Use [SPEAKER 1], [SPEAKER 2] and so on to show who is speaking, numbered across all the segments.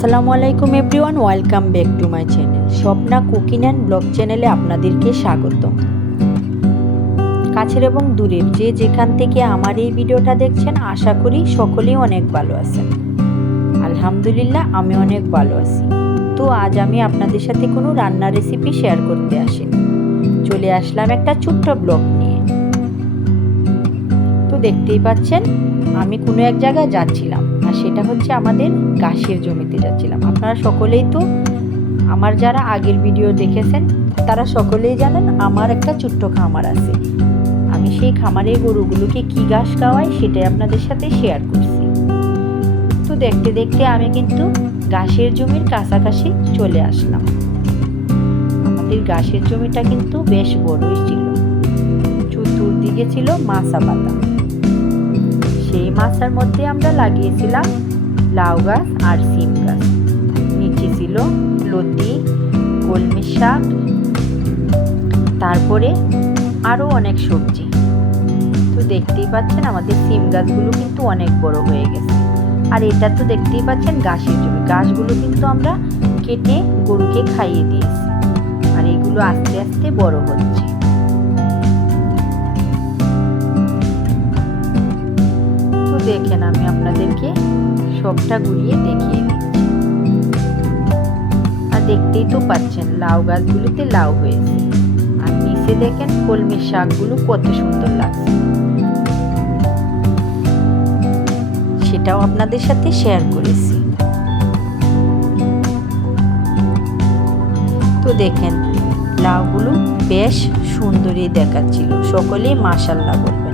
[SPEAKER 1] আসসালামু আলাইকুম everyone, welcome back to my channel. Swapna cooking and blog চ্যানেলে আপনাদেরকে স্বাগত। কাছের এবং দূরের যে যেখান থেকে আমার এই ভিডিওটা দেখছেন, আশা করি সকলেই অনেক ভালো আছেন। আলহামদুলিল্লাহ, আমি অনেক ভালো আছি। তো আজ আমি আপনাদের সাথে কোনো রান্নার রেসিপি শেয়ার করতে আসিনি। চলে আসলাম একটা ছোট্ট ব্লগ নিয়ে। তো দেখতেই পাচ্ছেন, আমি কোনো এক জায়গায় যাচ্ছিলাম। আর সেটা হচ্ছে আমাদের গাছের জমিতে যাচ্ছিলাম। আপনারা সকলেই তো আমার যারা আগের ভিডিও দেখেছেন, তারা সকলেই জানেন আমার একটা ছোট্ট খামার আছে। আমি সেই খামারের গরুগুলোকে কী ঘাস খাওয়াই সেটাই আপনাদের সাথে শেয়ার করছি। তো দেখতে দেখতে আমি কিন্তু ঘাসের জমির কাছাকাছি চলে আসলাম। আমাদের ঘাসের জমিটা কিন্তু বেশ বড়ই ছিল। চতুর্দিকে ছিল মাছা পাতা সেই মাছার মধ্যে আমরা লাগিয়েছিলাম লাউ গাছ আর সিম গাছ। নিচে ছিল লতি, কলমি শাক, তারপরে আরও অনেক সবজি। তো দেখতেই পাচ্ছেন আমাদের সিম গাছগুলো কিন্তু অনেক বড় হয়ে গেছে। আর এটা তো দেখতেই পাচ্ছেন গাছের জমি। গাছগুলো কিন্তু আমরা কেটে গরুকে খাইয়ে দিয়েছি। আর এগুলো আস্তে আস্তে বড় হচ্ছে। দেখেন আমি আপনাদেরকে সবটা ঘুরিয়ে দেখিয়ে দিচ্ছি। আর দেখতেই তো পাচ্ছেন, লাউ গাছগুলোতে লাউ হয়েছে। আর নিচে দেখেন কলমির শাকগুলো কত সুন্দর লাগছে। সেটাও আপনাদের সাথে শেয়ার করেছি। তো দেখেন, লাউগুলো বেশ সুন্দরই দেখাচ্ছিল। সকলেই মাসাল্লাহ বলবেন। আর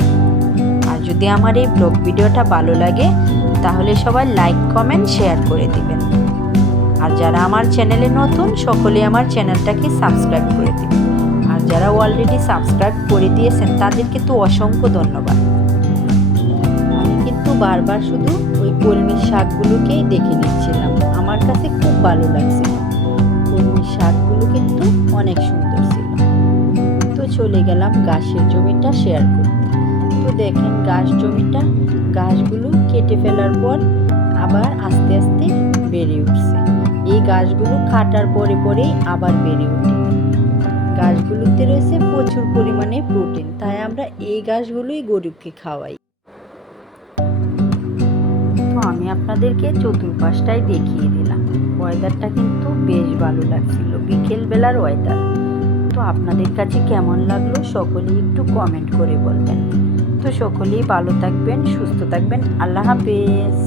[SPEAKER 1] যদি আমার এই ব্লগ ভিডিওটা ভালো লাগে, তাহলে সবাই লাইক কমেন্ট শেয়ার করে দিবেন। আর যারা আমার চ্যানেলে নতুন, সকলে আমার চ্যানেলটাকে সাবস্ক্রাইব করে দিবেন। আর যারা অলরেডি সাবস্ক্রাইব করে দিয়েছেন, তাদেরকে তো অসংখ্য ধন্যবাদ। আমি কিন্তু বারবার শুধু ওই কলমির শাকগুলোকেই দেখে নিচ্ছিলাম। আমার কাছে খুব ভালো লাগছিল। কলমির শাকগুলো কিন্তু অনেক সুন্দর ছিল। তো চলে গেলাম গাছের জমিটা শেয়ার করতে। তো দেখেন গাছ জমিটা, গাছগুলো কেটে ফেলার পর আবার আস্তে আস্তে বেড়ে উঠছে। এই গাছগুলো কাটার পরে পরেই আবার বেড়ে ওঠে। গাছগুলোতে রয়েছে প্রচুর পরিমাণে প্রোটিন তাই আমরা এই গাছগুলোই গরিবকে খাওয়াই। তো আমি আপনাদেরকে চতুর্পাশটাই দেখিয়ে দিলাম। ওয়েদারটা কিন্তু বেশ ভালো লাগছিল। বিকেলবেলার ওয়েদার তো আপনাদের কাছে কেমন লাগল সকলেই একটু কমেন্ট করে বলবেন। তো সকলেই ভালো থাকবেন, সুস্থ থাকবেন, আল্লাহ হাফেজ।